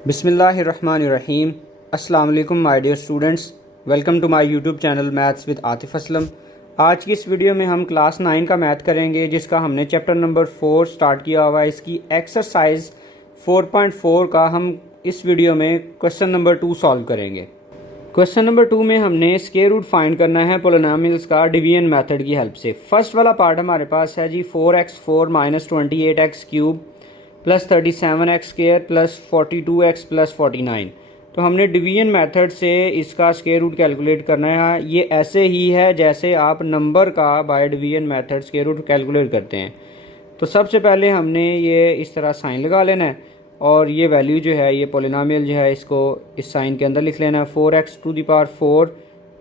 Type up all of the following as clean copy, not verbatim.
बिस्मिल्लाहिर्रहमानिर्रहीम। अस्सलाम वालेकुम my dear students, welcome to my YouTube channel maths with Atif Aslam. आज की इस वीडियो में हम क्लास 9 का मैथ करेंगे, जिसका हमने चैप्टर नंबर 4 स्टार्ट किया हुआ है। इसकी एक्सरसाइज 4.4 का हम इस वीडियो में क्वेश्चन नंबर 2 सॉल्व करेंगे। क्वेश्चन नंबर 2 में हमने स्क्वायर रूट फाइंड करना है पोलिनोमियल्स का डिवीजन मेथड की हेल्प से। फर्स्ट वाला पार्ट हमारे पास है जी 4x4 minus 28x cube plus 37x square plus 42x plus 49। तो हमने डिवीजन मेथड से इसका स्क्वायर रूट कैलकुलेट करना है। ये ऐसे ही है जैसे आप नंबर का by division method square root calculate करते हैं। तो सबसे पहले हमने ये इस तरह साइन लगा लेना है और ये वैल्यू जो है, ये पोलिनोमियल जो है, इसको इस साइन के अंदर लिख लेना है। 4x⁴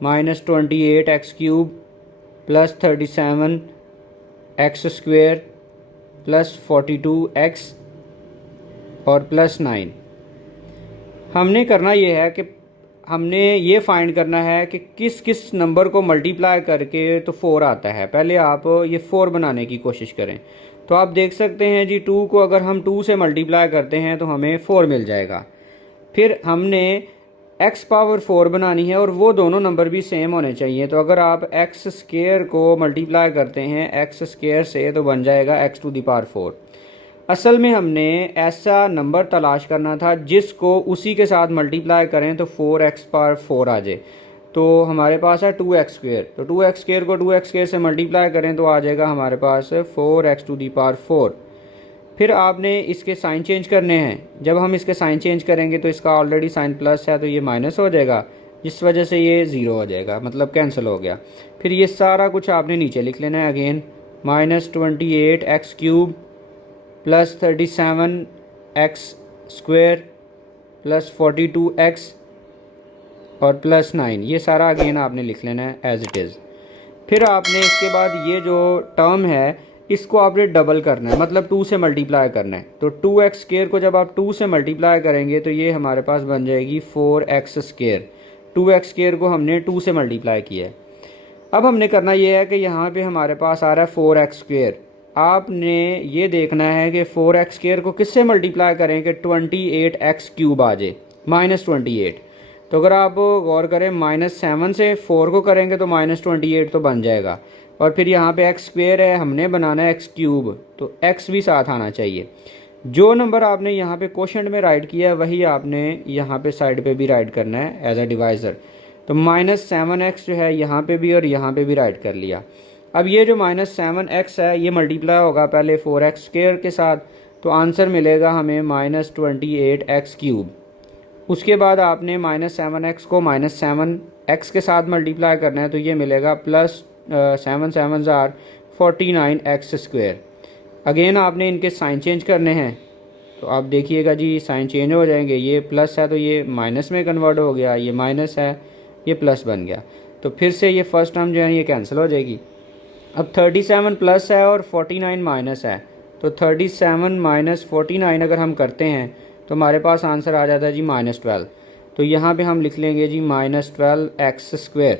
minus 28x cube plus 37x square plus 42x और प्लस 9। हमने करना ये है कि हमने ये फाइंड करना है कि किस किस नंबर को मल्टीप्लाई करके तो 4 आता है। पहले आप ये 4 बनाने की कोशिश करें। तो आप देख सकते हैं जी 2 को अगर हम 2 से मल्टीप्लाई करते हैं तो हमें 4 मिल जाएगा। फिर हमने x पावर 4 बनानी है और वो दोनों नंबर भी सेम होने चाहिए। तो अगर आप x स्क्वायर को मल्टीप्लाई करते हैं x स्क्वायर से तो बन जाएगा x⁴। असल में हमने ऐसा नंबर तलाश करना था जिसको उसी के साथ मल्टीप्लाई करें तो 4x⁴ आ जाए। तो हमारे पास है 2x²। तो 2x² को 2x² से मल्टीप्लाई करें तो आ जाएगा हमारे पास 4x⁴। फिर आपने इसके साइन चेंज करने हैं। जब हम इसके साइन चेंज करेंगे तो इसका ऑलरेडी साइन प्लस है तो ये माइनस हो जाएगा, जिस वजह से ये 0 हो जाएगा, मतलब कैंसिल हो गया। फिर ये सारा कुछ आपने नीचे लिख लेना है। Again minus 28x cube plus 37x square plus 42x और प्लस 9, ये सारा अगेन आपने लिख लेना है एज इट इज़। फिर आपने इसके बाद ये जो टर्म है इसको आपने डबल करना है, मतलब 2 से मल्टीप्लाई करना है। तो 2x² को जब आप 2 से मल्टीप्लाई करेंगे तो ये हमारे पास बन जाएगी 4x²। 2x² को हमने 2 से मल्टीप्लाई किया है। अब हमने करना ये है कि यहाँ पे हमारे पास आ रहा है 4x²। आपने ये देखना है कि 4x² को किससे मल्टीप्लाई करें कि 28x क्यूब आ जाए, माइनस 28। तो अगर आप गौर करें -7 से 4 को करेंगे तो -28 तो बन जाएगा। और फिर यहाँ पे x² है, हमने बनाना है x³, तो x भी साथ आना चाहिए। जो नंबर आपने यहाँ पे क्वोशंट में राइट किया है वही आपने यहाँ पे साइड पे भी राइट करना है एज अ डिवाइज़र। तो -7x जो है यहाँ पे भी और यहाँ पे भी राइट कर लिया। अब ये जो -7x है ये मल्टीप्लाई होगा पहले 4x² के साथ, तो आंसर मिलेगा हमें -28x³। उसके बाद आपने -7x को -7x के साथ मल्टीप्लाई करना है तो ये मिलेगा प्लस 7 7 ज़ार 49x²। अगेन आपने इनके साइन चेंज करने हैं। तो आप देखिएगा जी साइन चेंज हो जाएंगे। ये प्लस है तो ये माइनस में कन्वर्ट हो गया, ये माइनस है ये प्लस बन गया। तो फिर से ये फर्स्ट टर्म जो है ये कैंसिल हो जाएगी। अब 37 प्लस है और 49 माइनस है, तो 37 माइनस 49 अगर हम करते हैं तो हमारे पास आंसर आ जाता है जी -12। तो यहाँ पे हम लिख लेंगे जी -12x²।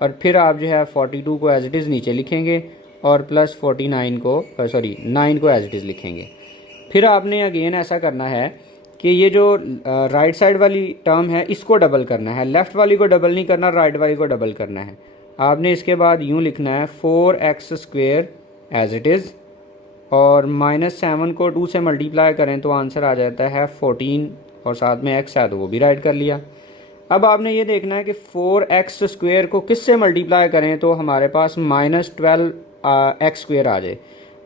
और फिर आप जो है 42 को एज इट इज़ नीचे लिखेंगे और प्लस 49 को 9 को एज इट इज़ लिखेंगे। फिर आपने अगेन ऐसा करना है कि ये जो राइट साइड वाली टर्म है इसको डबल करना है। लेफ़्ट वाली को डबल नहीं करना, राइट वाली को डबल करना है। आपने इसके बाद यूँ लिखना है 4x² एज इट इज़ और -7 को 2 से मल्टीप्लाई करें तो आंसर आ जाता है 14 और साथ में x है तो वो भी राइट कर लिया। अब आपने ये देखना है कि 4x² को किस से मल्टीप्लाई करें तो हमारे पास -12x² आ जाए।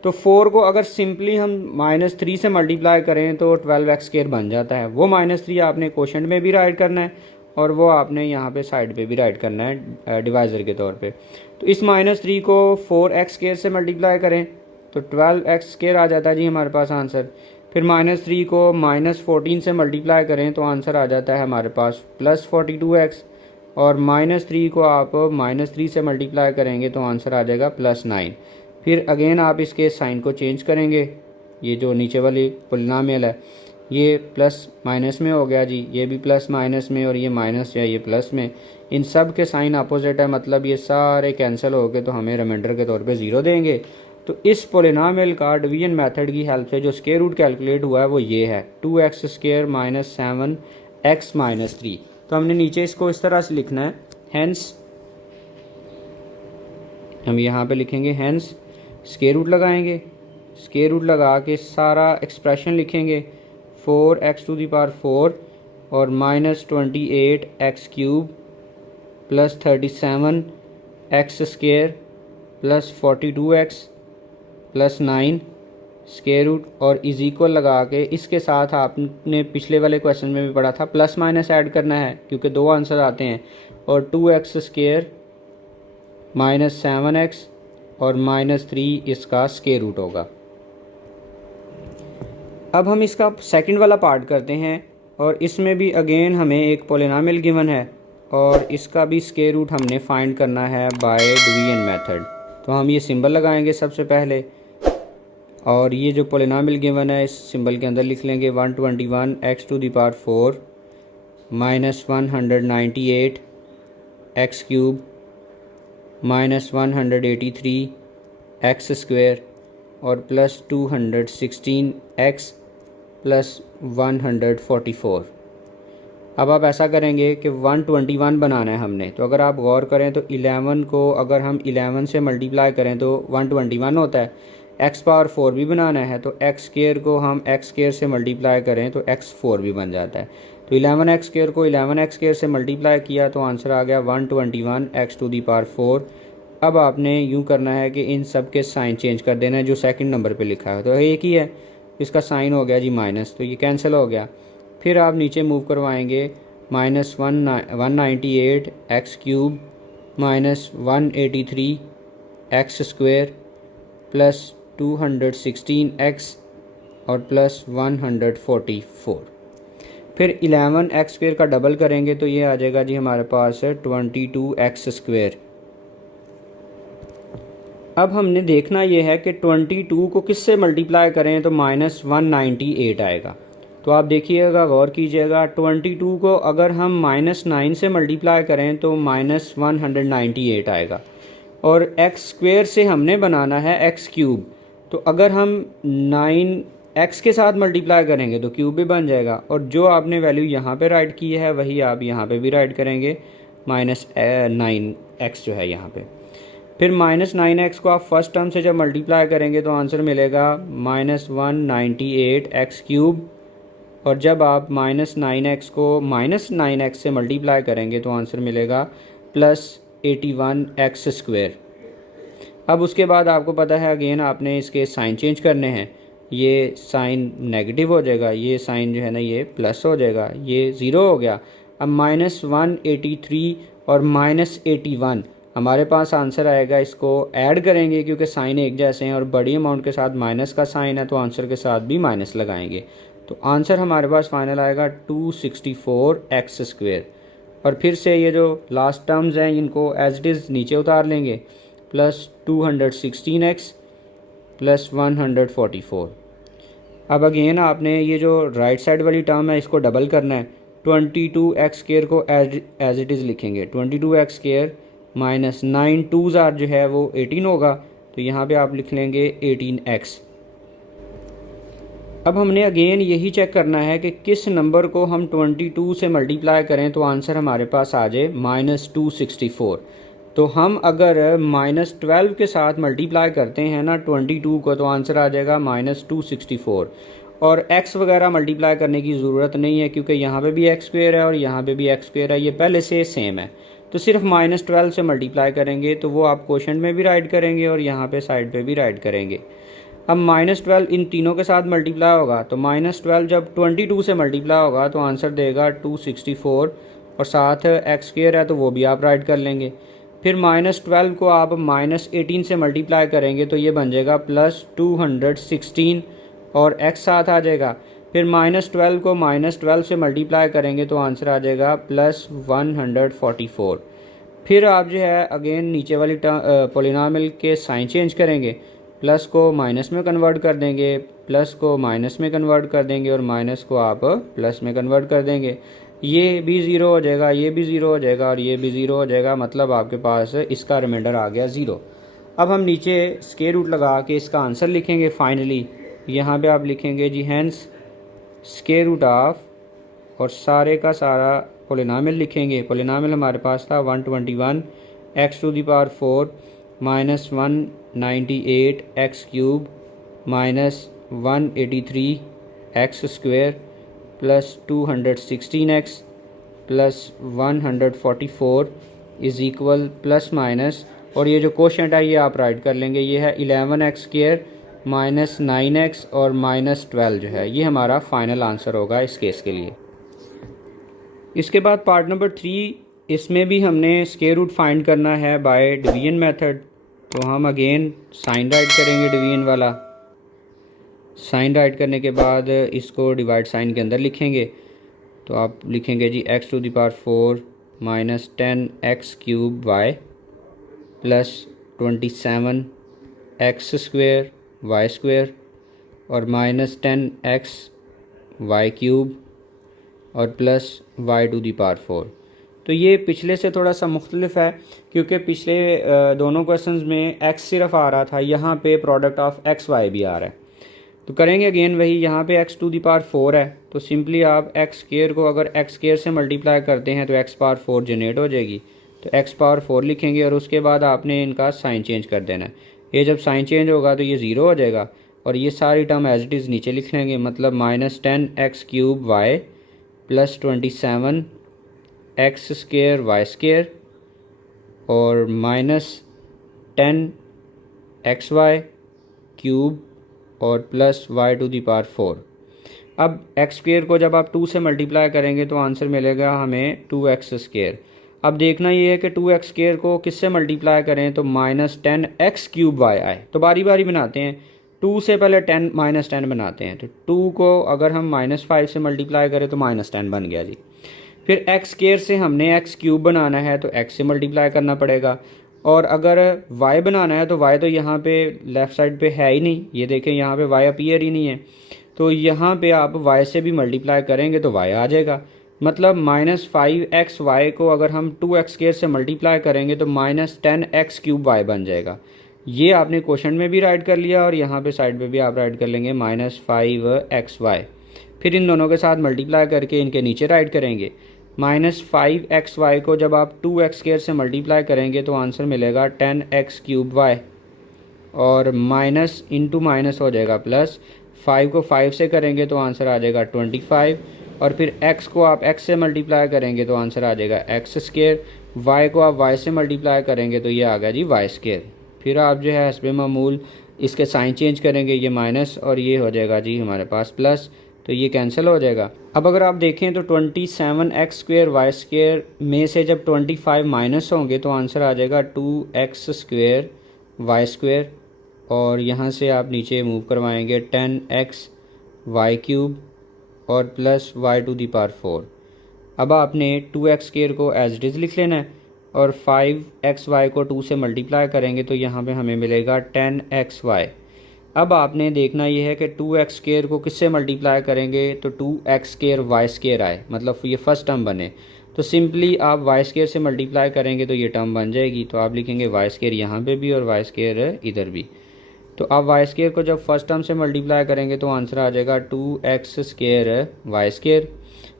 तो 4 को अगर सिंपली हम -3 से मल्टीप्लाई करें तो 12x² बन जाता है। वो -3 आपने क्वोशंट में भी राइट करना है और वो आपने यहाँ पे साइड पे भी राइट करना है डिवाइज़र के तौर पे। तो इस -3 को 4x² से मल्टीप्लाई करें तो 12x² आ जाता है जी हमारे पास आंसर। फिर -3 को -14 से मल्टीप्लाई करें तो आंसर आ जाता है हमारे पास +42x। और -3 को आप -3 से मल्टीप्लाई करेंगे तो आंसर आ जाएगा +9। फिर अगेन आप इसके साइन को चेंज करेंगे। ये जो नीचे वाली पोलिनोमियल है ये प्लस माइनस में हो गया जी, ये भी प्लस माइनस में और ये माइनस या ये प्लस में। इन सब के साइन अपोजिट है, मतलब ये सारे कैंसिल हो गए तो हमें रिमाइंडर के तौर पे 0 देंगे। तो इस पोलिनोमियल का डिवीजन मेथड की हेल्प से जो स्क्वायर रूट कैलकुलेट हुआ है वो ये है 2x² माइनस 7x माइनस 3। तो हमने नीचे इसको इस तरह से लिखना है, हेंस हम यहाँ पे लिखेंगे हेंस स्क्वायर रूट लगाएंगे, स्क्वायर रूट लगा के सारा एक्सप्रेशन लिखेंगे 4x⁴ और minus 28x³ plus 37x² plus 42x plus 9 square root और इज इक्वल लगा के इसके साथ आपने पिछले वाले क्वेश्चन में भी पढ़ा था प्लस माइनस ऐड करना है क्योंकि दो आंसर आते हैं, और 2x² माइनस 7x और माइनस 3 इसका स्क्वायर रूट होगा। अब हम इसका सेकंड वाला पार्ट करते हैं और इसमें भी अगेन हमें एक पोलिनोमियल गिवन है और इसका भी स्क्वायर रूट हमने फाइंड करना है बाय डिवीजन मेथड। तो हम ये सिंबल लगाएंगे सबसे पहले और ये जो पोलिनोमियल गिवन है इस सिंबल के अंदर लिख लेंगे 121x⁴ minus 198x³ minus 183x² और प्लस 216x प्लस 144। अब आप ऐसा करेंगे कि 121 बनाना है हमने, तो अगर आप गौर करें तो 11 को अगर हम 11 से मल्टीप्लाई करें तो 121 होता है। x⁴ भी बनाना है तो x² को हम x² से मल्टीप्लाई करें तो x4 भी बन जाता है। तो 11x² को 11x² से मल्टीप्लाई किया तो आंसर आ गया 121x⁴। अब आपने यूँ करना है कि इन सब के साइन चेंज कर देना है जो सेकंड नंबर पे लिखा है, तो एक ही है, इसका साइन हो गया जी माइनस, तो ये कैंसिल हो गया। फिर आप नीचे मूव करवाएंगे minus 198x³ minus 183x² plus 216x और प्लस 144। फिर 11x² का डबल करेंगे तो ये आ जाएगा जी हमारे पास 22x²। अब हमने देखना ये है कि 22 को किससे मल्टीप्लाई करें तो माइनस 198 आएगा। तो आप देखिएगा, गौर कीजिएगा, 22 को अगर हम माइनस 9 से मल्टीप्लाई करें तो माइनस 198 आएगा और x² से हमने बनाना है x³। तो अगर हम 9x के साथ मल्टीप्लाई करेंगे तो क्यूब भी बन जाएगा और जो आपने वैल्यू यहाँ पे राइट की है वही आप यहाँ पे भी राइट करेंगे, माइनस 9x जो है यहाँ पे। फिर माइनस 9x को आप फर्स्ट टर्म से जब मल्टीप्लाई करेंगे तो आंसर मिलेगा माइनस 198x³ और जब आप माइनस 9x को माइनस 9x से मल्टीप्लाई करेंगे तो आंसर मिलेगा प्लस 81x²। अब उसके बाद आपको पता है अगेन आपने इसके साइन चेंज करने हैं, ये साइन नेगेटिव हो जाएगा, ये साइन जो है ना ये प्लस हो जाएगा, ये ज़ीरो हो गया। अब माइनस 183 और माइनस 81 हमारे पास आंसर आएगा, इसको ऐड करेंगे क्योंकि साइन एक जैसे हैं और बड़ी अमाउंट के साथ माइनस का साइन है तो आंसर के साथ भी माइनस लगाएंगे। तो आंसर हमारे पास फाइनल आएगा 264x²। और फिर से ये जो लास्ट टर्म्स हैं इनको एज इट इज़ नीचे उतार लेंगे, प्लस 216x प्लस 144। अब अगेन आपने ये जो राइट साइड वाली टर्म है इसको डबल करना है, 22x² को एज इट इज़ लिखेंगे, 22x² माइनस 9 2s जो है वो 18 होगा, तो यहाँ पे आप लिख लेंगे 18x। अब हमने अगेन यही चेक करना है कि किस नंबर को हम 22 से मल्टीप्लाई करें तो आंसर हमारे पास आ जाए माइनस 264। तो हम अगर माइनस 12 के साथ मल्टीप्लाई करते हैं ना 22 को तो आंसर आ जाएगा माइनस 264 और x वगैरह मल्टीप्लाई करने की ज़रूरत नहीं है क्योंकि यहाँ पे भी x² है और यहाँ पे भी x² है, ये पहले से सेम है। तो सिर्फ माइनस 12 से मल्टीप्लाई करेंगे तो वो आप क्वोशंट में भी राइट करेंगे और यहाँ पे साइड पे भी राइट करेंगे। अब माइनस 12 इन तीनों के साथ मल्टीप्लाई होगा तो माइनस 12 जब 22 से मल्टीप्लाई होगा तो आंसर देगा 264 और साथ x² है तो वो भी आप राइट कर लेंगे। फिर माइनस 12 को आप माइनस 18 से मल्टीप्लाई करेंगे तो ये बन जाएगा प्लस 216 और x साथ आ जाएगा। फिर माइनस 12 को माइनस 12 से मल्टीप्लाई करेंगे तो आंसर आ जाएगा प्लस 144। फिर आप जो है अगेन नीचे वाली पोलिनोमियल के साइन चेंज करेंगे, प्लस को माइनस में कन्वर्ट कर देंगे, प्लस को माइनस में कन्वर्ट कर देंगे और माइनस को आप प्लस में कन्वर्ट कर देंगे। ये भी ज़ीरो हो जाएगा, ये भी ज़ीरो हो जाएगा और ये भी ज़ीरो हो जाएगा, मतलब आपके पास इसका रिमाइंडर आ गया ज़ीरो। अब हम नीचे स्क्वायर रूट लगा के इसका आंसर लिखेंगे फाइनली। यहाँ पे आप लिखेंगे जी हैंस स्क्वायर रूट ऑफ, और सारे का सारा पोलिनोमियल लिखेंगे। पोलिनोमियल हमारे पास था 121 x to the power 4 minus 198 x cube minus 183 x square plus 216 x plus 144 is equal plus minus, और ये जो क्वोशंट है ये आप राइट कर लेंगे, ये है 11 एक्स स्क्वायर माइनस 9 एक्स और माइनस 12 जो है ये हमारा फाइनल आंसर होगा इस केस के लिए। इसके बाद पार्ट नंबर 3, इसमें भी हमने स्क्वायर रूट फाइंड करना है बाय डिवीजन मेथड। तो हम अगेन साइन राइट करेंगे डिवीजन वाला। साइन राइट करने के बाद इसको डिवाइड साइन के अंदर लिखेंगे। तो आप लिखेंगे जी x to the power 4 minus 10 x cube y plus 27 x square y square और माइनस 10 एक्स वाई क्यूब और plus y to the power 4। तो ये पिछले से थोड़ा सा मुख्तलिफ है, क्योंकि पिछले दोनों क्वेश्चंस में एक्स सिर्फ आ रहा था, यहाँ पे प्रोडक्ट ऑफ एक्स वाई भी आ रहा है। तो करेंगे अगेन वही, यहाँ पे एक्स टू दी पावर 4 है, तो सिंपली आप एक्स स्क्वायर को अगर एक्स स्क्वायर से मल्टीप्लाई करते हैं तो एक्स पावर 4 जनरेट हो जाएगी। तो एक्स पावर 4 लिखेंगे और उसके बाद आपने इनका साइन चेंज कर देना है। ये जब साइन चेंज होगा तो ये 0 हो जाएगा, और ये सारी टर्म एज इट इज़ नीचे लिख लेंगे। मतलब minus 10 x cube y plus 27 x square y square और माइनस 10 एक्स वाई क्यूब और plus y to the power 4। अब एक्स स्क्वायर को जब आप 2 से मल्टीप्लाई करेंगे तो आंसर मिलेगा हमें 2x स्क्वायर। अब देखना ये है कि 2x स्क्वायर को किससे मल्टीप्लाई करें, तो माइनस 10 एक्स क्यूब वाई आए। तो बारी बारी बनाते हैं, 2 से पहले 10 माइनस 10 बनाते हैं। तो 2 को अगर हम -5 से मल्टीप्लाई करें तो -10 बन गया जी। फिर एक्स स्क्वायर से हमने एक्स क्यूब बनाना है तो एक्स से मल्टीप्लाई करना पड़ेगा, और अगर y बनाना है तो y तो यहाँ पे लेफ़्ट साइड पे है ही नहीं, ये देखें यहाँ पे y अपीयर ही नहीं है। तो यहाँ पे आप y से भी मल्टीप्लाई करेंगे तो y आ जाएगा। मतलब -5xy को अगर हम 2x स्क्वायर से मल्टीप्लाई करेंगे तो -10 एक्स क्यूब y बन जाएगा। ये आपने क्वेश्चन में भी राइट कर लिया और यहाँ पे साइड पे भी आप राइट कर लेंगे -5xy। फिर इन दोनों के साथ मल्टीप्लाई करके इनके नीचे राइट करेंगे। -5xy को जब आप 2x स्क्वायर से मल्टीप्लाई करेंगे तो आंसर मिलेगा 10x क्यूब y, और माइनस इंटू माइनस हो जाएगा प्लस। 5 को 5 से करेंगे तो आंसर आ जाएगा 25, और फिर x को आप x से मल्टीप्लाई करेंगे तो आंसर आ जाएगा x स्क्वायर। y को आप y से मल्टीप्लाई करेंगे तो ये आ गया जी y स्क्वायर। फिर आप जो है हस्बे मामूल इसके साइन चेंज करेंगे, ये माइनस और ये हो जाएगा जी हमारे पास प्लस, तो ये कैंसिल हो जाएगा। अब अगर आप देखें तो 27 एक्स स्क्वायर वाई स्क्वायर में से जब 25 माइनस होंगे तो आंसर आ जाएगा 2x स्क्वायर वाई स्क्वायर, और यहाँ से आप नीचे मूव करवाएंगे 10x वाई क्यूब और plus y to the power 4। अब आपने 2x स्क्वायर को एज इट इज़ लिख लेना है, और 5xy को 2 से मल्टीप्लाई करेंगे तो यहाँ पे हमें मिलेगा 10xy। अब आपने देखना ये है कि 2x स्क्वायर को किससे मल्टीप्लाई करेंगे तो 2x स्क्वायर वाई स्क्वायर आए, मतलब ये फर्स्ट टर्म बने। तो सिंपली आप वाई स्क्वायर से मल्टीप्लाई करेंगे तो ये टर्म बन जाएगी। तो आप लिखेंगे वाई स्क्वायर यहाँ पे भी और वाई स्क्वायर इधर भी। तो आप वाई स्क्वायर को जब फर्स्ट टर्म से मल्टीप्लाई करेंगे तो आंसर आ जाएगा 2x स्क्वायर वाई स्क्वायर,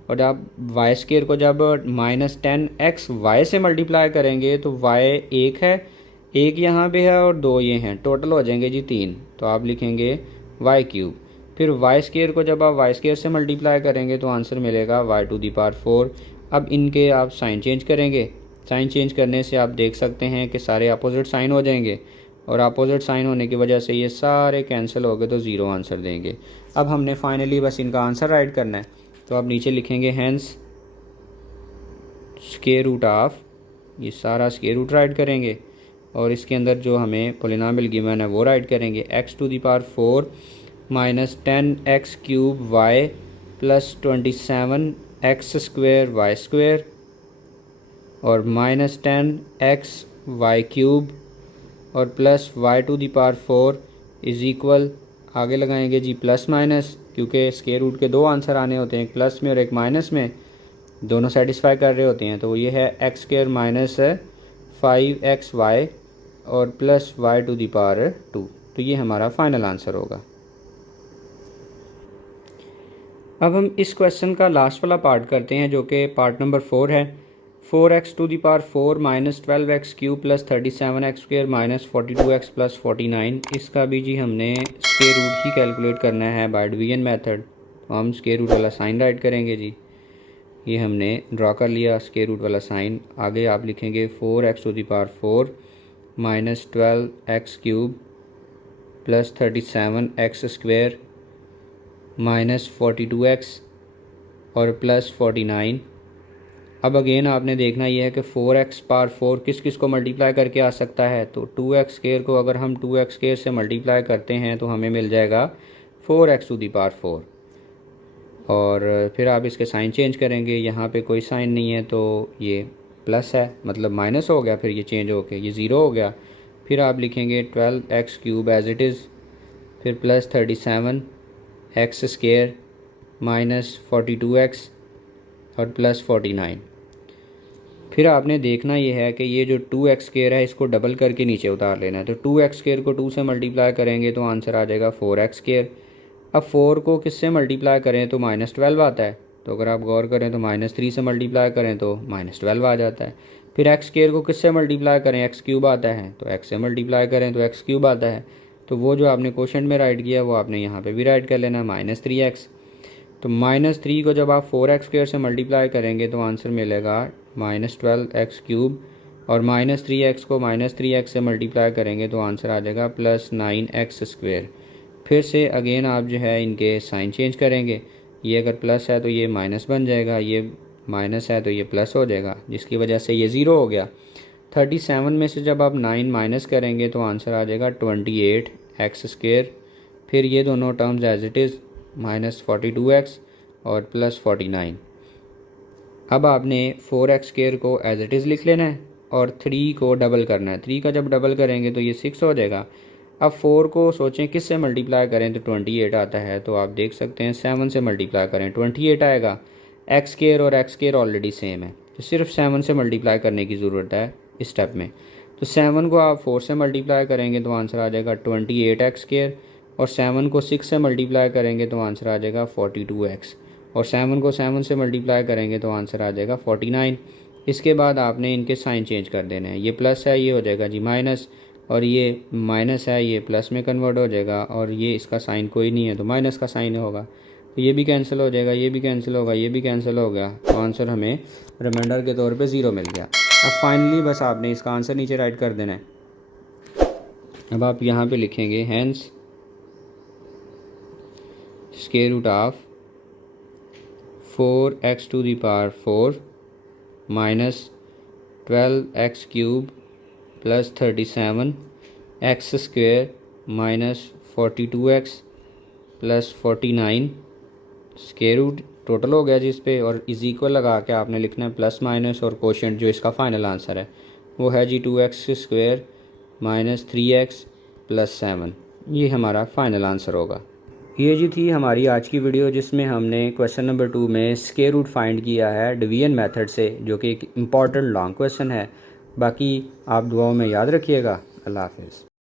और आप वाई स्क्वायर को जब -10xy से मल्टीप्लाई करेंगे तो y एक है, एक यहाँ पे है और 2 ये हैं, टोटल हो जाएंगे जी 3। तो आप लिखेंगे y क्यूब। फिर वाई स्क्वायर को जब आप वाई स्क्वायर से मल्टीप्लाई करेंगे तो आंसर मिलेगा y टू दी पावर 4। अब इनके आप साइन चेंज करेंगे, साइन चेंज करने से आप देख सकते हैं कि सारे अपोजिट साइन हो जाएंगे, और अपोजिट साइन होने की वजह से ये सारे कैंसिल हो गए तो 0 आंसर देंगे। अब हमने फाइनली बस इनका आंसर राइट करना है। तो आप नीचे लिखेंगे हैंस स्क्वायर रूट ऑफ, ये सारा स्क्वायर रूट राइट करेंगे और इसके अंदर जो हमें पोलिनोमियल गिवन है वो राइट करेंगे। x to the power 4 minus 10x cube y plus 27 x square y square और माइनस 10x वाई क्यूब और plus y to the power 4 is equal, आगे लगाएंगे जी प्लस माइनस, क्योंकि स्क्वायर रूट के 2 आंसर आने होते हैं, एक प्लस में और एक माइनस में, दोनों सेटिस्फाई कर रहे होते हैं। तो ये है एक्स स्क्वायर माइनस 5xy और plus y to the power 2। तो ये हमारा फाइनल आंसर होगा। अब हम इस क्वेश्चन का लास्ट वाला पार्ट करते हैं जो कि पार्ट नंबर 4 है। 4x to the power 4 minus 12x cube plus 37x square minus 42x plus 49। इसका भी जी हमने स्क्वायर रूट ही कैलकुलेट करना है बाय डिवीजन मेथड। तो हम स्क्वायर रूट वाला साइन राइट करेंगे जी। ये हमने ड्रा कर लिया स्क्वायर रूट वाला साइन। आगे आप लिखेंगे 4x to the power 4 minus 12x cube plus 37x square minus 42x और प्लस 49। अब अगेन आपने देखना ये है कि 4x पावर 4 किस किस को मल्टीप्लाई करके आ सकता है। तो 2x स्क्वायर को अगर हम 2x स्क्वायर से मल्टीप्लाई करते हैं तो हमें मिल जाएगा 4x टू दी पावर 4। और फिर आप इसके साइन चेंज करेंगे। यहाँ पे कोई साइन नहीं है तो ये प्लस है, मतलब माइनस हो गया, फिर ये चेंज हो गया, ये ज़ीरो हो गया। फिर आप लिखेंगे 12x cube as it is, फिर plus 37x square minus 42x और प्लस 49। फिर आपने देखना ये है कि ये जो 2x स्क्वायर है इसको डबल करके नीचे उतार लेना है। तो 2x स्क्वायर को 2 से मल्टीप्लाई करेंगे तो आंसर आ जाएगा 4x स्क्वायर। अब 4 को किससे मल्टीप्लाई करें तो माइनस 12 आता है। तो अगर आप गौर करें तो -3 से मल्टीप्लाई करें तो माइनस 12 आ जाता है। फिर x स्क्वायर को किससे मल्टीप्लाई करें, x क्यूब आता है, तो x से मल्टीप्लाई करें तो x क्यूब आता है। तो वो जो आपने क्वेश्चन में राइट किया वो आपने यहाँ पे भी राइट कर लेना, -3x। तो -3 को जब आप 4x स्क्वायर से मल्टीप्लाई करेंगे तो आंसर मिलेगा -12x क्यूब, और -3x को -3x से मल्टीप्लाई करेंगे तो आंसर आ जाएगा +9x स्क्वायर। फिर से अगेन आप जो है इनके साइन चेंज करेंगे। ये अगर प्लस है तो ये माइनस बन जाएगा, ये माइनस है तो ये प्लस हो जाएगा, जिसकी वजह से ये ज़ीरो हो गया। 37 में से जब आप 9 माइनस करेंगे तो आंसर आ जाएगा 28x स्क्वायर। फिर ये दोनों terms as it is -42x और प्लस 49। अब आपने 4x स्क्वायर को एज इट इज़ लिख लेना है और 3 को डबल करना है। 3 का जब डबल करेंगे तो ये 6 हो जाएगा। अब 4 को सोचें किस से मल्टीप्लाई करें तो 28 आता है। तो आप देख सकते हैं 7 से मल्टीप्लाई करें 28 आएगा। x स्क्वायर और x स्क्वायर ऑलरेडी सेम है, तो सिर्फ 7 से मल्टीप्लाई करने की ज़रूरत है इस स्टेप में। तो 7 को आप 4 से मल्टीप्लाई करेंगे तो आंसर आ जाएगा 28x स्क्वायर, और 7 को 6 से मल्टीप्लाई करेंगे तो आंसर आ जाएगा 42x, और 7 को 7 से मल्टीप्लाई करेंगे तो आंसर आ जाएगा 49। इसके बाद आपने इनके साइन चेंज कर देने हैं। ये प्लस है ये हो जाएगा जी माइनस, और ये माइनस है ये प्लस में कन्वर्ट हो जाएगा, और ये इसका साइन कोई नहीं है तो माइनस का साइन होगा। तो ये भी कैंसिल हो जाएगा, ये भी कैंसिल होगा, ये भी कैंसिल हो गया। तो आंसर हमें रिमाइंडर के तौर पे 0 मिल गया। अब फाइनली बस आपने इसका आंसर नीचे राइट कर देना है। अब आप यहाँ पे लिखेंगे hence square root of 4x to the power 4 minus 12x cube plus 37x square minus 42x plus 49 square root total हो गया जिस पे, और इज इक्वल लगा के आपने लिखना है प्लस माइनस, और कोशेंट जो इसका फाइनल आंसर है वो है जी 2x square minus 3x plus 7। ये हमारा फाइनल आंसर होगा। ये जी थी हमारी आज की वीडियो जिसमें हमने क्वेश्चन नंबर 2 में स्क्वायर रूट फाइंड किया है डिवीजन मेथड से, जो कि एक इम्पॉर्टेंट लॉन्ग क्वेश्चन है। बाकी आप दुआओं में याद रखिएगा। अल्लाह हाफिज़।